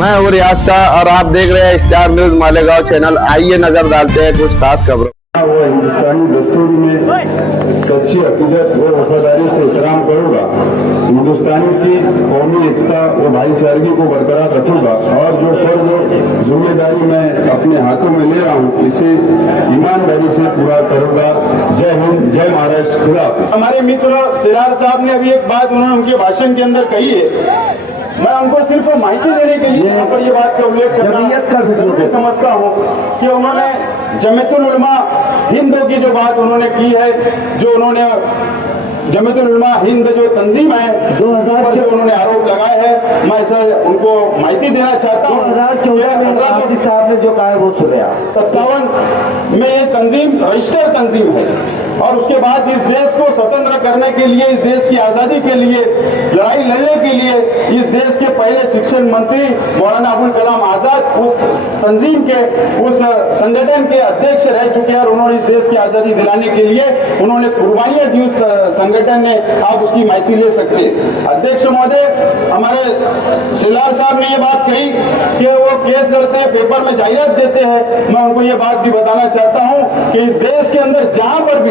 मैं हूँ रियाज शाह और आप देख रहे हैं स्टार न्यूज मालेगांव चैनल। आइए नजर डालते हैं कुछ खास खबरों। वो हिंदुस्तानी दस्तूर में सच्ची अकीदत व वफादारी से एहतराम करूंगा, हिंदुस्तान की कौमी एकता व भाईचारगी को बरकरार रखूंगा और जो फर्ज जिम्मेदारी मैं अपने हाथों में ले रहा हूँ इसे ईमानदारी से पूरा करूंगा। जय हिंद, जय महाराष्ट्र, खुदा हाफिज। हमारे मित्र सिरार साहब ने अभी एक बात उन्होंने उनके भाषण के अंदर कही है, मैं उनको सिर्फ माहिती देने के लिए यहाँ पर ये बात का उल्लेख करना समझता हूँ कि उन्होंने जमीयतुल उलमा हिंद की जो बात उन्होंने की है, जो उन्होंने जमीयतुल उलमा हिंद जो तंजीम है 2000 जो उन्होंने आरोप लगाए हैं, मैं ऐसा उनको माहिती देना चाहता हूँ। 2014 में साहब ने जो कहा है वो सुना। 57 में ये तंजीम रजिस्टर तंजीम है और उसके बाद इस देश को स्वतंत्र करने के लिए, इस देश की आजादी के लिए लड़ाई लड़ने के लिए इस देश के पहले शिक्षण मंत्री मौलाना अबुल कलाम आजाद उस तंजीम के, उस संगठन के अध्यक्ष रह चुके हैं और उन्होंने इस देश की आजादी दिलाने के लिए उन्होंने कुर्बानियां दी उस संगठन ने। आप उसकी माहिती ले सकते हैं। अध्यक्ष महोदय, हमारे सिलार साहब ने ये बात कही कि वो केस लड़ते हैं, पेपर में जाहिरात देते हैं। मैं उनको ये बात भी बताना चाहता हूँ कि इस देश के अंदर जहां पर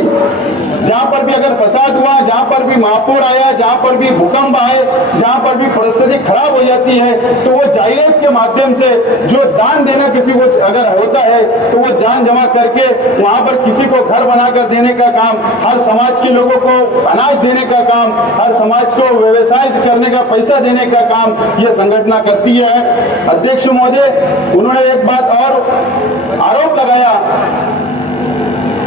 भी अगर फसाद हुआ, जहां पर भी महापौर आया, जहां पर भी भूकंप आए, जहां पर भी परिस्थिति खराब हो जाती है तो वो जाहिरात के माध्यम से जो दान देना किसी को अगर होता है तो वो जान जमा करके वहां पर किसी को घर बनाकर देने का काम, हर समाज के लोगों को अनाज देने का काम, हर समाज को व्यवसाय करने का पैसा देने का काम ये संगठन करती है। अध्यक्ष महोदय, उन्होंने एक बात और आरोप लगाया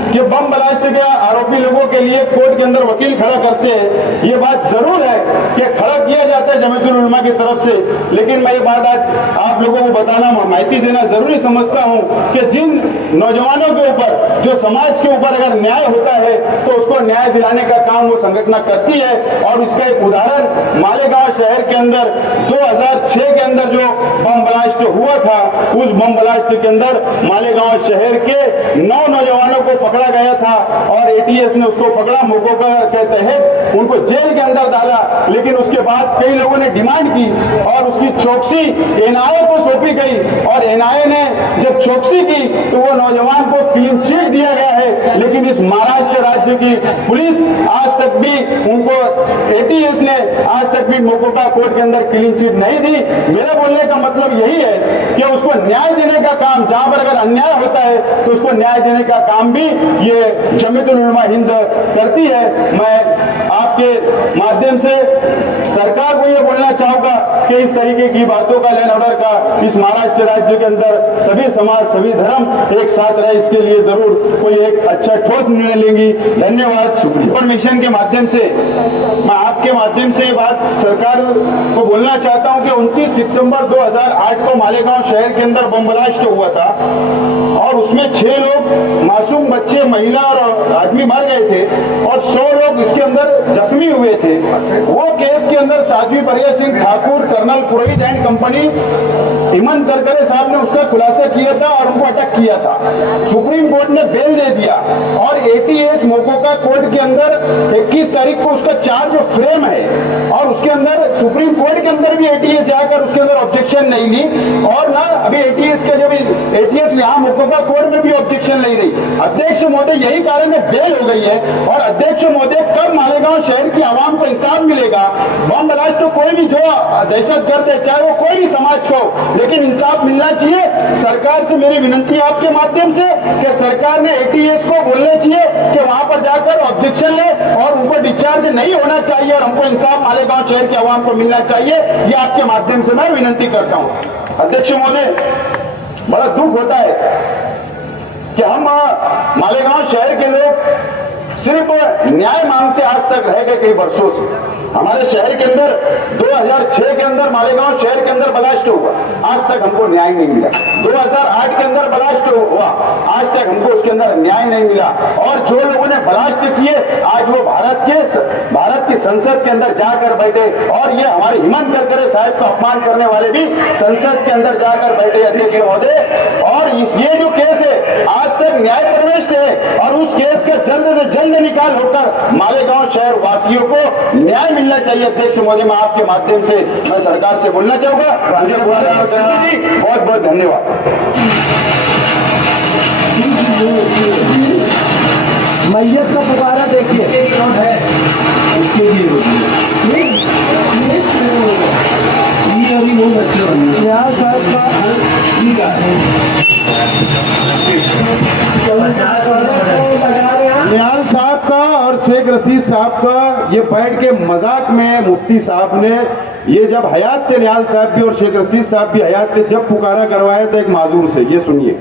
कि बम ब्लास्ट के आरोपी लोगों के लिए कोर्ट के अंदर वकील खड़ा करते हैं। ये बात जरूर है कि खड़ा किया जाता है जमीयतुल उलमा की तरफ से, लेकिन मैं ये बात आज आप लोगों को बताना, माहिती देना जरूरी समझता हूं कि जिन नौजवानों के ऊपर, जो समाज के ऊपर अगर न्याय होता है तो उसको न्याय दिलाने का काम वो संगठन करती है। और इसका एक उदाहरण मालेगांव शहर के अंदर 2006 के अंदर जो बम ब्लास्ट हुआ था, उस बम ब्लास्ट के अंदर मालेगांव शहर के 9 नौजवानों को पकड़ा गया था और एटीएस ने उसको पकड़ा, मोकोका के तहत उनको जेल के अंदर डाला। लेकिन उसके बाद कई लोगों ने डिमांड की और उसकी चौकसी एनआईए को सौंपी गई और एनआईए ने जब चौकसी की तो वो नौजवान को क्लीन चिट दिया गया है। लेकिन इस महाराष्ट्र राज्य की पुलिस आज तक भी उनको, एटीएस ने आज तक भी मोकोका कोर्ट के अंदर क्लीन चिट नहीं दी। मेरा बोलने का मतलब यही है कि उसको न्याय देने का काम, जहां पर अगर अन्याय होता है तो उसको न्याय देने का काम भी ये जमीयतुल उलमा हिंद करती है। मैं आपके माध्यम से सरकार को ये बोलना चाहूंगा कि इस तरीके की बातों का, लैंड ऑर्डर का इस महाराष्ट्र राज्य के अंदर सभी समाज, सभी धर्म एक साथ रहे, इसके लिए जरूर कोई एक अच्छा ठोस निर्णय लेंगी। धन्यवाद, शुक्रिया। इन्फॉर्मेशन के माध्यम से मैं आपके माध्यम से ये बात सरकार को बोलना चाहता हूं कि 29 सितंबर 2008 को मालेगांव शहर के अंदर बम ब्लास्ट हुआ था और उसमें 6 लोग मासूम बच्चे, महिला और आदमी मर गए थे और 100 लोग इसके अंदर जख्मी हुए थे। वो केस के अंदर Sadhvi Pragya Singh Thakur, colonel Purohit and company, Hemant Karkare साहब ने उसका खुलासा किया था और उनको अटक किया था। सुप्रीम कोर्ट ने बेल दे दिया और एटीएस मोकोका कोर्ट के अंदर 21 तारीख को उसका चार्ज फ्रेम है और उसके अंदर सुप्रीम कोर्ट के अंदर भी एटीएस जाकर उसके अंदर ऑब्जेक्शन नहीं ली और ना अभी एटीएस का जब एटीएस यहाँ मोकोका कोर्ट में भी ऑब्जेक्शन नहीं रही। अध्यक्ष महोदय, यही कारण है बेल हो गई है। और अध्यक्ष महोदय, कब मालेगांव शहर की आवाम को इंसाफ मिलेगा? बम ब्लास्ट तो कोई भी जो दहशतगर्द है, चाहे वो कोई भी समाज को, लेकिन इंसाफ मिलना चाहिए। सरकार से मेरी विनती है आपके माध्यम से कि सरकार ने एटीएस को बोलना चाहिए कि वहां पर जाकर ऑब्जेक्शन ले और उनको डिस्चार्ज नहीं होना चाहिए और हमको इंसाफ मालेगांव शहर की आवाम को मिलना चाहिए। ये आपके माध्यम से मैं विनती करता हूं। अध्यक्ष महोदय, बड़ा दुख होता है कि हम मालेगांव शहर के लोग सिर्फ न्याय मांगते आज तक रह गए कई वर्षों से। हमारे शहर के अंदर 2006 के अंदर मालेगांव शहर के अंदर ब्लास्ट हुआ, आज तक हमको न्याय नहीं मिला। 2008 के अंदर ब्लास्ट हुआ, आज तक हमको उसके अंदर न्याय नहीं मिला। और जो लोगों ने ब्लास्ट किए आज वो भारत की संसद के अंदर जाकर बैठे और ये हमारे हेमंत करकरे साहब को अपमान करने वाले भी संसद के अंदर जाकर बैठे। अध्यक्ष महोदय, और ये जो केस है आज तक न्याय प्रविष्ट है और उस केस का जल्द से जल्द निकाल होकर मालेगांव शहर वासियों को न्याय मिलना चाहिए अध्यक्ष महोदय। मैं आपके माध्यम से मैं सरकार से बोलना चाहूंगा। बहुत बहुत धन्यवाद। मैयत का पुकारा देखिए बहुत अच्छे निहाल साहब का और शेख रशीद साहब का ये बैठ के मजाक में मुफ्ती साहब ने, ये जब हयात थे निहाल साहब भी और शेख रशीद साहब भी हयात थे, जब पुकारा करवाया था एक माजूर से, ये सुनिए।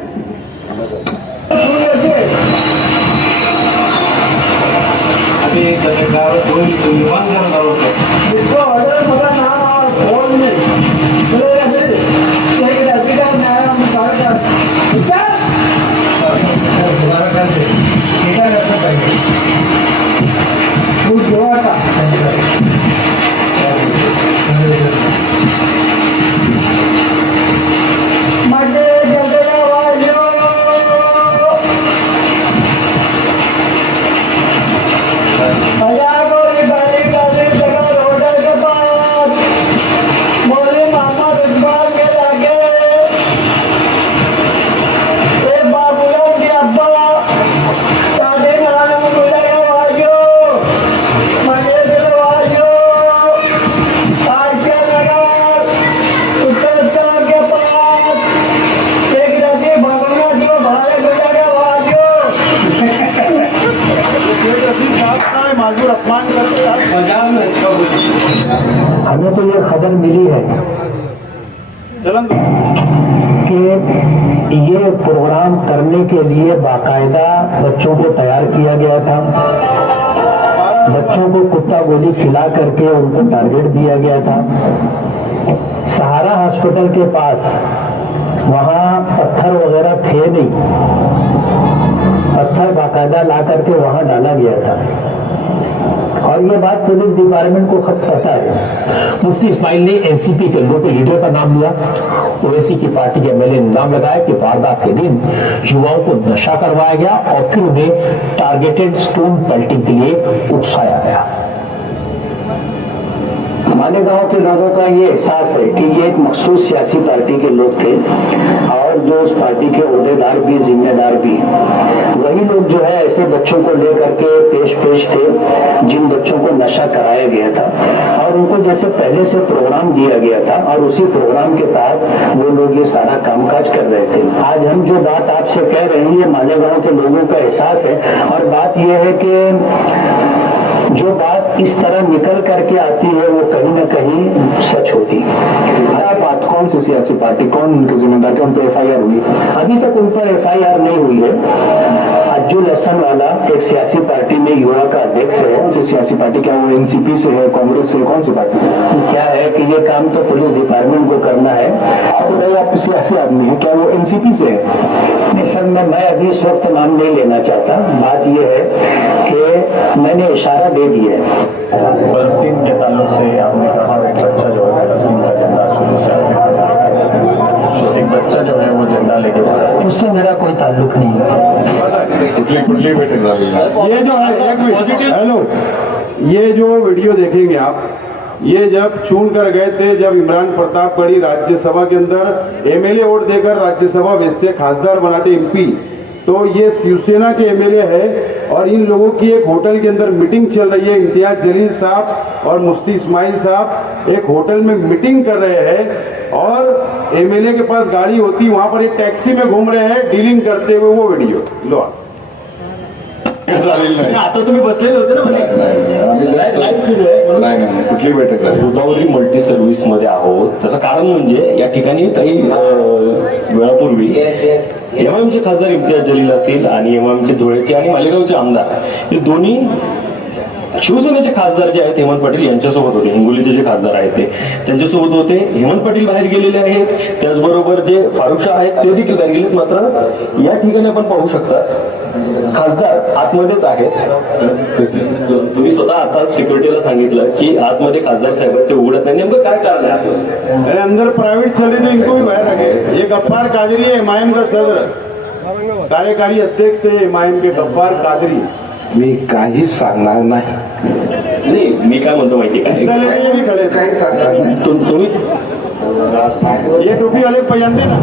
हमें तो ये खबर मिली है कि ये प्रोग्राम करने के लिए बाकायदा बच्चों को तैयार किया गया था। बच्चों को कुत्ता गोली खिला करके उनको टारगेट दिया गया था। सहारा हॉस्पिटल के पास वहाँ पत्थर वगैरह थे नहीं, पत्थर बाकायदा ला करके वहाँ डाला गया था और ये बात पुलिस डिपार्टमेंट को खत पता है। मुफ्ती इस्माइल ने एनसीपी के लोकल लीडर का नाम लिया, ओवैसी की पार्टी के एमएलए ने इल्जाम लगाया कि वारदात के दिन युवाओं को नशा करवाया गया और फिर उन्हें टारगेटेड स्टोन पेल्टिंग के लिए उकसाया गया। मालेगांव के लोगों का ये एहसास है कि ये एक मखसूस सियासी पार्टी के लोग थे और जो उस पार्टी के ओहदेदार भी जिम्मेदार भी, वही लोग जो है ऐसे बच्चों को लेकर के पेश थे जिन बच्चों को नशा कराया गया था और उनको जैसे पहले से प्रोग्राम दिया गया था और उसी प्रोग्राम के तहत वो लोग ये सारा कामकाज कर रहे थे। आज हम जो बात आपसे कह रहे हैं ये मालेगांव के लोगों का एहसास है और बात यह है कि जो बात इस तरह निकल करके आती है वो कहीं न कहीं सच होती है। बात कौन सी सियासी पार्टी, कौन उनके जिम्मेदार थे, उन पर एफआईआर हुई? अभी तक उन पर एफआईआर नहीं हुई है। अज्जुल हसन वाला एक सियासी पार्टी में युवा का अध्यक्ष है। कौन सी सियासी पार्टी? क्या वो एनसीपी से है, कांग्रेस से, कौन सी पार्टी से? क्या है कि ये काम तो पुलिस डिपार्टमेंट को करना है। तो आप सियासी आदमी है, क्या वो एनसीपी से है? नहीं सर, मैं अभी इस वक्त नाम नहीं लेना चाहता। बात यह है कि मैंने इशारा दे दिया है। फलस्तीन के ताल्लुक से आपने कहा एक बच्चा जो है फलस्तीन का झंडा शुरू से एक बच्चा जो है वो झंडा लेके उससे मेरा कोई ताल्लुक नहीं है। ये जो है एक मिनट, हेलो, ये जो वीडियो देखेंगे आप, ये जब चुन कर गए थे, जब इमरान प्रतापगढ़ी राज्यसभा के अंदर एमएलए वोट देकर राज्यसभा भेजते, खासदार बनाते एमपी, तो ये शिवसेना के एमएलए है और इन लोगों की एक होटल के अंदर मीटिंग चल रही है। इम्तियाज जलील साहब और मुफ्ती इस्माइल साहब एक होटल में मीटिंग कर रहे हैं और एमएलए के पास गाड़ी होती, वहां पर एक टैक्सी में घूम रहे हैं डीलिंग करते हुए। वो वीडियो लो। आता तुम्ही बसलेले होते ना, कुठली बैठक झाली? गोदावरी मल्टी सर्व्हिस मध्ये आहोत. त्याचं कारण म्हणजे या ठिकाणी काही वेळापूर्वी एमआयएमचे खासदार इम्तियाज जलील असतील आणि एमआयएमचे धुळेचे आणि मालेगावचे आमदार हे दोन्ही शिवसेनेचे खासदार जे आहेत हेमंत पाटील यांच्यासोबत होते. हिंगोलीचे जे खासदार आहेत ते त्यांच्यासोबत होते. हेमंत पाटील बाहेर गेलेले आहेत, त्याचबरोबर जे फारुख शाह आहेत ते देखील बाहेर गेलेत. मात्र या ठिकाणी आपण पाहू शकता खासदार आतमध्येच आहेत. तुम्ही स्वतः आता सिक्युरिटीला सांगितलं की आतमध्ये खासदार साहेब ते उघडत नाही, नेमकं काय कारण आहे? अरे अंदर प्राइवेट चल रही तो इनको भी बाहर रखे। ये गफ्फार कादरी है, एमआईएम का सदर कार्यकारी अध्यक्ष है एमआईएम के गफ्फार कादरी, मी काहीच सांगणार नाही. नाही मी काय म्हणतो माहिती काय नहीं खड़े काही सांगणार नाही. तुम्ही ये टोपी वाले पहनते ना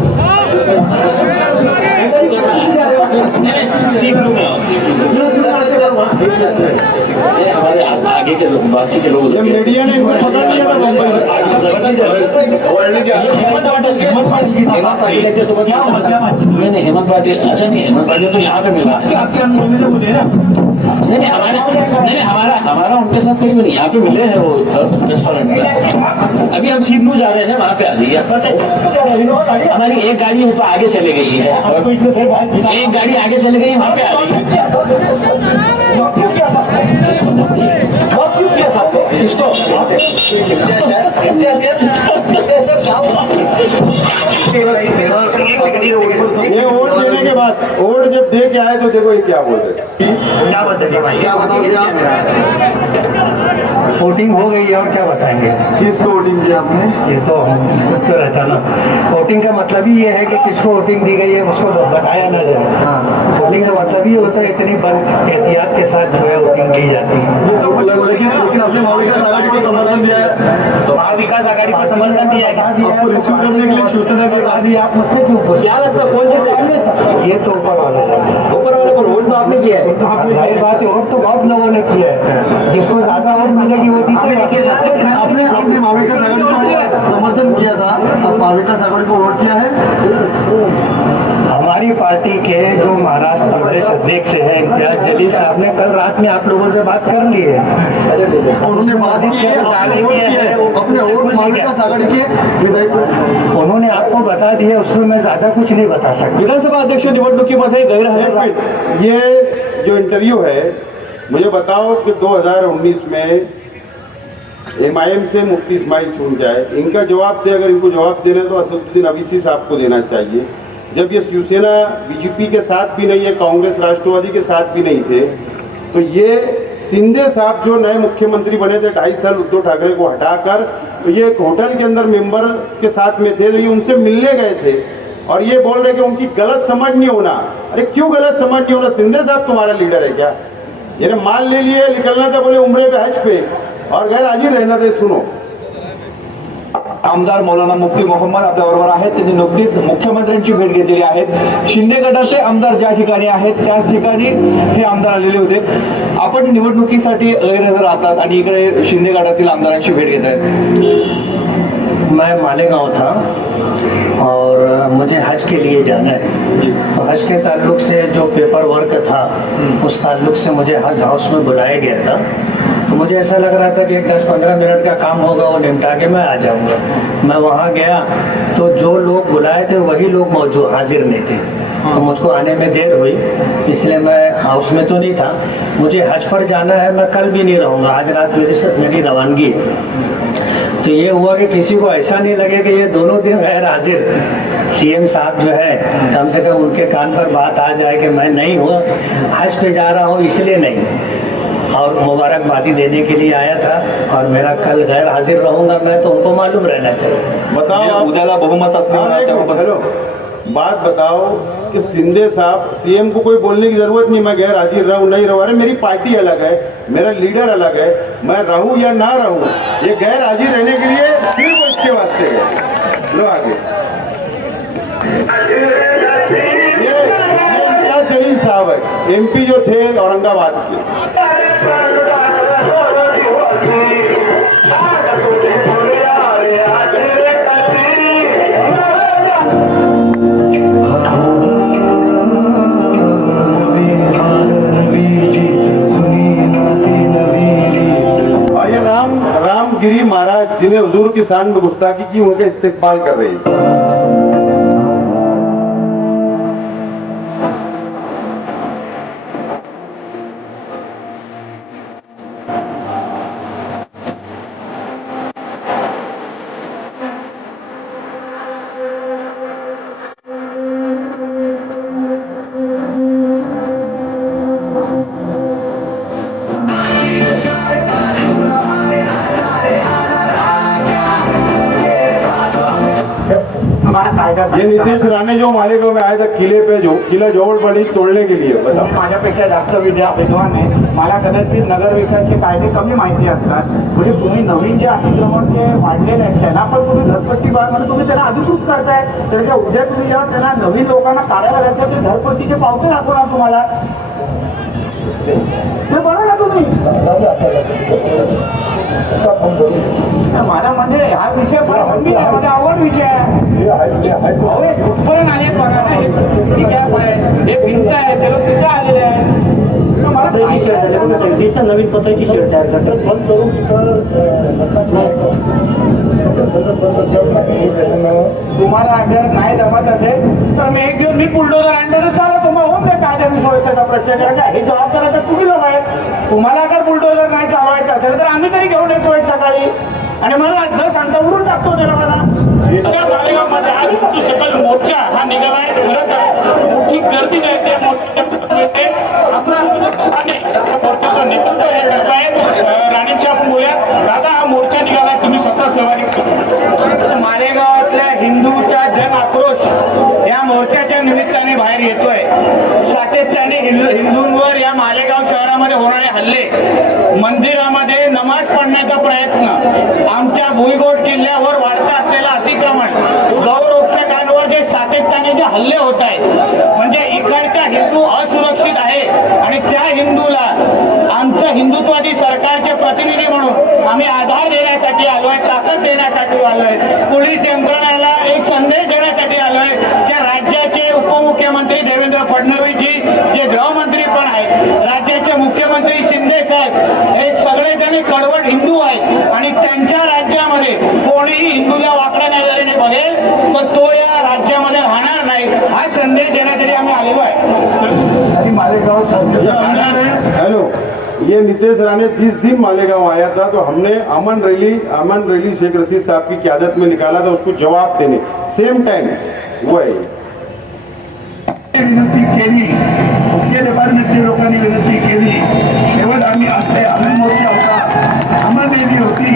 हमारे आगे के लोग बाकी के लोग जब मीडिया ने इनको पकड़ लिया था बम्बई में नहीं हेमंत पाटिल अच्छा नहीं हेमंत पाटिल तो यहाँ पे मिला नहीं हमारा उनके साथ कहीं नहीं यहाँ पे मिले हैं वो रेस्टोरेंट में. अभी हम सीधू जा रहे हैं वहाँ पे आ जाइए. हमारी एक गाड़ी है तो आगे चले गई है, एक गाड़ी आगे चले गई वहाँ पे आ जाइए. इसको ये वोट देने के बाद वोट जब दे के आए तो देखो ये क्या बोल रहे वोटिंग हो गई है और क्या बताएंगे. किसको वोटिंग किया आपने ये तो तो रहता ना. वोटिंग का मतलब ही ये है कि किसको वोटिंग दी गई है उसको बताया ना जाए. वोटिंग का मतलब ही होता है इतनी एहतियात के साथ जो है वोटिंग की जाती है. लेकिन अपने महाविकास आघाड़ी को समर्थन दिया है तो महाविकास आघाड़ी को समर्थन दिया है. आपको रिसीव करने के लिए शिवसेना के बाद अभी आप मुझसे क्यों पूछ. क्या लगता है कौन से ये तो ऊपर वाले पर वोट तो आपने किया है. जाहिर बात है वोट तो बहुत लोगों ने किया है. जिसको ज्यादा वोट मिलेगी वो जीतेगा. आपने अपने महाविकास आघाड़ी को समर्थन किया था अब महाविकास आघाड़ी को वोट किया है. हमारी पार्टी के जो महाराष्ट्र प्रदेश अध्यक्ष हैं इम्तियाज जलील साहब ने कल रात में आप लोगों से बात कर ली है. उन्होंने बात की है अपने वोट महाविकास आघाड़ी के विधायक उन्होंने आपको बता दिया, उसमें मैं ज्यादा कुछ नहीं बता सकता. विधानसभा अध्यक्ष निवडणुकीमध्ये गैरहजर ये जो इंटरव्यू है मुझे बताओ कि 2019 में MIM से मुफ्ती इस्माइल छूट जाए, इनका जवाब दे. अगर इनको जवाब देना तो असदुद्दीन अवीसी साहब को देना चाहिए. जब ये शिवसेना बीजेपी के साथ भी नहीं है, कांग्रेस राष्ट्रवादी के साथ भी नहीं थे, तो ये शिंदे साहब जो नए मुख्यमंत्री बने थे 2.5 साल उद्धव ठाकरे को हटाकर, तो ये एक होटल के अंदर मेंबर के साथ में थे, तो ये उनसे मिलने गए थे और ये बोल रहे कि उनकी गलत समझ नहीं होना. अरे क्यों गलत समझ नहीं होना? शिंदे साहब तुम्हारा लीडर है क्या? ये माल ले लिए, निकलना था बोले उम्रे पे हज पे और गैर हाजीर रहना दे. सुनो, आमदार मौलाना मुफ्ती मोहम्मद आपल्याबरोबर आहेत. त्यांनी नुकतीच मुख्यमंत्र्यांची भेट घेतलेली आहे. शिंदे गटाचे आमदार ज्या ठिकाणी आहेत त्याच ठिकाणी हे आमदार आलेले होते. आपण निवडणुकीसाठी गैरहजर राहतात आणि इकडे शिंदे गटातील आमदारांची भेट घेत आहेत. मैं मालेगांव था और मुझे हज के लिए जाना है. तो हज के ताल्लुक से जो पेपर वर्क था उस ताल्लुक से मुझे हज हाउस में बुलाया गया था. तो मुझे ऐसा लग रहा था कि 10-15 मिनट का काम होगा, वो निपटा के मैं आ जाऊंगा. मैं वहाँ गया तो जो लोग बुलाए थे वही लोग मौजूद हाजिर नहीं थे. तो मुझको आने में देर हुई, इसलिए मैं हाउस में तो नहीं था. मुझे हज पर जाना है, मैं कल भी नहीं रहूँगा. आज रात मेरी रवानगी है. तो ये हुआ कि किसी को ऐसा नहीं लगे कि ये दोनों दिन गैर हाजिर. CM साहब जो है कम से कम उनके कान पर बात आ जाए कि मैं नहीं हूँ, हज पे जा रहा हूँ इसलिए नहीं, और मुबारकबादी देने के लिए आया था और मेरा कल गैर हाजिर रहूंगा मैं, तो उनको मालूम रहना चाहिए. बताओ उद्याला बहुमत असल्यामुळे हेलो, बात बताओ कि शिंदे साहब CM को कोई बोलने की जरूरत नहीं मैं गैर हाजिर रहूं नहीं रहूं. अरे मेरी पार्टी अलग है, मेरा लीडर अलग है, मैं रहूं या ना रहूं, ये गैर हाजिर रहने के लिए सिर्फ इसके वास्ते है. लो आगे. ये इम्तियाज जलील साहब है, MP जो थे औरंगाबाद के. रामगिरी महाराज जिन्हें हुजूर की शान में गुस्ताखी की उनका इस्तेमाल कर रही है. ये नीतीश राणे जो मालेगांव में आया था किले पे जो किला झोपड़पट्टी तोड़ने के लिए बता माझ्यापेक्षा जास्त विद्वान आहे मला कदाचित नगर विकासाचे कायदे कमी माहिती असतात म्हणजे तुम्ही नवीन जे अतिक्रमण जे वाढलेले आहेत त्यांना पण तुम्ही घरपट्टी बांधून तुम्ही त्यांना अधिकृत करताय तर जे उद्या तुम्ही जेव्हा त्यांना नवीन लोकांना काढायला लागतात ते घरपट्टीचे पावते दाखवणार तुम्हाला ते बघा ना तुम्ही माझा म्हणजे हा विषय फार गंभीर आहे माझा आवड विषय आहे कुठपर्यंत आले बघा ना ठीक आहे हे भिंत आहे त्याला सुद्धा आलेले आहे नवीन पत्राची शेड तयार करतात बंद करून तुम्हाला अगर नाही जमत असेल तर मी एक दिवस मी बुलडोजर आणलं तर चालत तुम्हाला होऊन जाईल कायद्याने सोयीचा प्रश्न करायचा हे जबाबदार तर तुम्ही लोक आहेत तुम्हाला अगर बुलडोजर नाही चालवायचं असेल तर आम्ही तरी घेऊन येतो एक सकाळी आणि मला न सांगता उडून टाकतो त्याला मला मालेगावमध्ये आज तू सकल मोर्चा हा निघाला आहे खरं तर मोठी गर्दी नाही त्या मोर्चाच्या आपला मोर्चाचं नेतृत्व हे करतायत राणीच्या आपण बोलूया दादा हा मोर्चा निघाला तुम्ही स्वतः सहभागी मालेगावातल्या हिंदूचा जन आक्रोश या मोर्चाच्या निमित्ताने बाहेर येतोय सातत्याने हिंदूंवर या मालेगाव शहरामध्ये होणारे हल्ले मंदिरामध्ये नमाज पढण्याचा प्रयत्न आमच्या भुईकोट किल्ल्यावर वाढता असलेला अतिक्रमण गौरक्षकांवर जे सातत्याने जे हल्ले होत आहेत म्हणजे इकडचा हिंदू असुरक्षित आहे आणि त्या हिंदूला आमचं हिंदुत्वादी सरकारचे प्रतिनिधी म्हणून आम्ही आधार देण्यासाठी आलोय ताकद देण्यासाठी आलोय पोलीस यंत्रणेला एक संदेश देण्यासाठी आलोय त्या राज्याचे उपमुख्यमंत्री देवेंद्र फडणवीस जी जे गृहमंत्री पण आहेत राज्याचे मुख्यमंत्री शिंदे साहेब हे सगळेजण कडवट हिंदू आहेत आणि त्यांच्या राज्यामध्ये कोणीही हिंदूला वाकड्या नजरेने बघेल तर तो या राज्यामध्ये राहणार नाही हा संदेश देण्यासाठी आम्ही आलेलो आहे आणि मालेगांव हेलो ये नीतीश राणे जिस दिन मालेगांव आया था तो हमने अमन रैली शेख रशीद साहब की क़यादत में निकाला था उसको जवाब देने सेम टाइम वो है विनंती केली मुख्य डिपार्टमेंटच्या लोकांनी विनंती केली शेवट आम्ही असते अमन मोर्चा होता अमन रॅली होती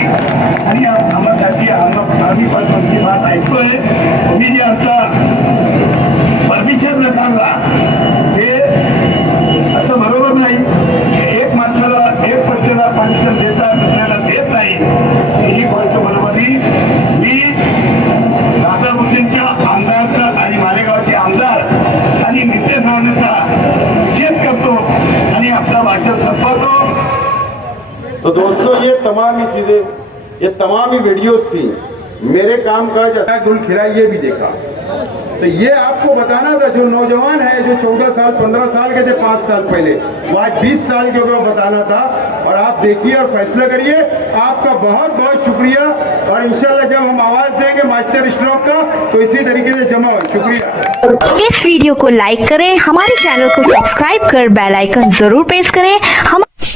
आणि आम्हासाठी आम्ही पण तुमची बात ऐकतोय तुम्ही जे आमचा परमिशन नकारला हे असं बरोबर नाही एक माणसाला एक पक्षाला परमिशन देता दुसऱ्याला देत नाही ही गोष्ट बरोबर नाही मी दादा भुसेंच्या आमदारचा आणि मालेगावचे आमदार आणि नितेश राणेचा निषेध करतो आणि आपला भाषण संपवतो तो दोस्तों ये तमाम ही चीजें ये तमाम ही वीडियोस थी मेरे काम का जैसा गुल खिला ये भी देखा तो ये आपको बताना था जो नौजवान है जो 14 साल 15 साल के थे 5 साल पहले वो आज 20 साल के ऊपर बताना था और आप देखिए और फैसला करिए आपका बहुत बहुत शुक्रिया और इंशाल्लाह जब हम आवाज देंगे मास्टर स्ट्रोक का तो इसी तरीके से जमा हो शुक्रिया। इस वीडियो को लाइक करें हमारे चैनल को सब्सक्राइब कर बेल आइकन जरूर प्रेस करें। हम